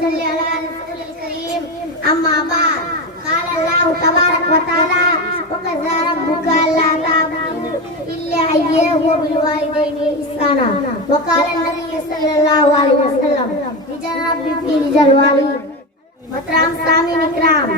صل على رسول الكريم اما بعد قال الله تبارك وتعالى وقضى ربك الا تعبدوا الا اياه وبالوالدين احسانا وقال النبي صلى الله عليه وسلم لجناب في رجال والد محترم سامعین اکرام،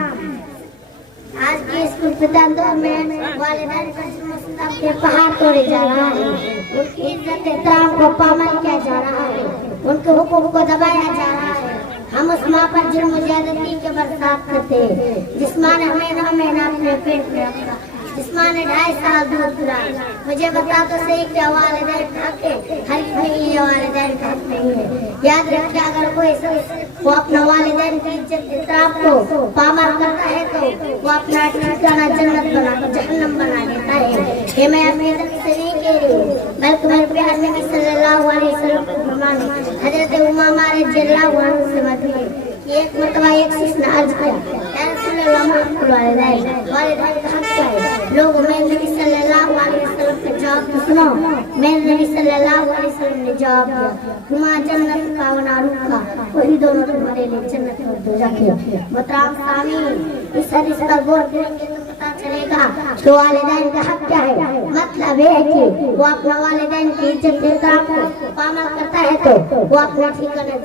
آج کے اس پرفتن دور میں والدین کا مستقبل کے پہاڑ توڑے جا رہا ہے، ان کی عزت احترام کو پامال کیا جا رہا ہے، ان کے حقوق کو دبایا جا رہا ہے۔ ہم اس ماں پر جرم و زیادتی کے برسات کرتے ہیں جس ماں نے ہمیں 9 مہینہ اپنے پیٹ میں رکھا، جس ماں نے 2.5 سال دودھ پلایا۔ مجھے بتا تو صحیح کیا والدین کا حق ہے؟ حق نہیں ہے، والدین کا حق نہیں ہے۔ یاد رکھیں اگر کوئی شخص وہ اپنا والدین کی عزت احترام کو پامال کرتا ہے تو وہ اپنا ٹھکانہ جنت بنا جہنم بنا لیتا ہے۔ یہ میں اپنی طرف سے نہیں کہہ رہی ہوں بلکہ میرے پیارے نبی صلی اللہ علیہ وسلم کے فرمان ہے۔ حضرت امامہ رضی اللہ عنہ سے مروی ہے کہ ایک مرتبہ ایک شخص نے عرض کیا، یا رسول اللہ والدین کا حق کیا ہے؟ لوگوں میرے نبی صلی اللہ علیہ وسلم کا جواب تو سنو۔ میرے نبی صلی اللہ علیہ وسلم نے جواب دیا، ہما جنت کا و نارو کا، وہی دونوں تمہارے لیے جنت اور دوزخ ہے۔ محترم سامعین، اس حدیث پر غور کریں گے تو پتہ چلے گا کہ والدین کا حق کیا ہے۔ مطلب یہ ہے کہ وہ اپنا والدین کی عزت احترام کو پامال کرتا ہے تو وہ اپنا ٹھکانہ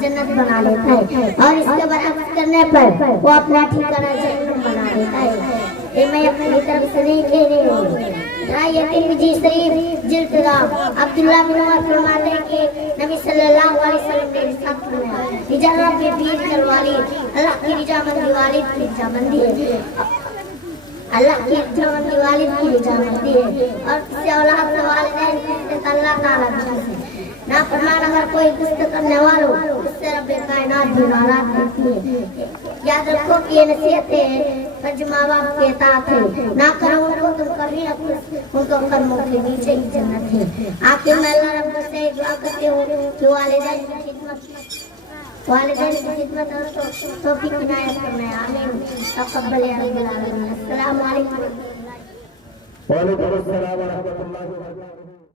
جنت بنا لیتا ہے، اور اس کے برعکس کرنے پر وہ اپنا ٹھکانہ جہنم بنا لیتا ہے۔ یہ میں اپنی طرف سے نہیں کہہ رہی ہوں۔ ترمذی شریف جلد رام عبداللہ بن عمر فرماتے ہیں کہ نبی صلی اللہ علیہ وسلم نے ارشاد فرمایا، رجال کے پیر کر والد، اللہ کی رضامندی والد کی رضامندی ہے، اللہ کی رضامندی والد کی رضامندی ہے، اور کسی اولاد سے والدین کی عزت اللہ تعالیٰ کی ہے۔ نافرمان اگر کوئی گست کرنے والوں اس سے رب کائنات بھی ناراض ہوتی ہے۔ یاد رکھو کہ یہ نصیحتیں فرض ماں باپ کی اطاعت ہے، نہ کرو ان کو تم کبھی نہ ان کو قدموں کے نیچے ہی جنت ہے۔ آخر میں اللہ رب سے دعا کرتے ہوں کہ والدین کی خدمت اور توفیق عنایت فرمائے، آمین۔ تقبل یا رب العالمین۔ السلام علیکم۔ وعلیکم السلام ورحمۃ اللہ وبرکاتہ۔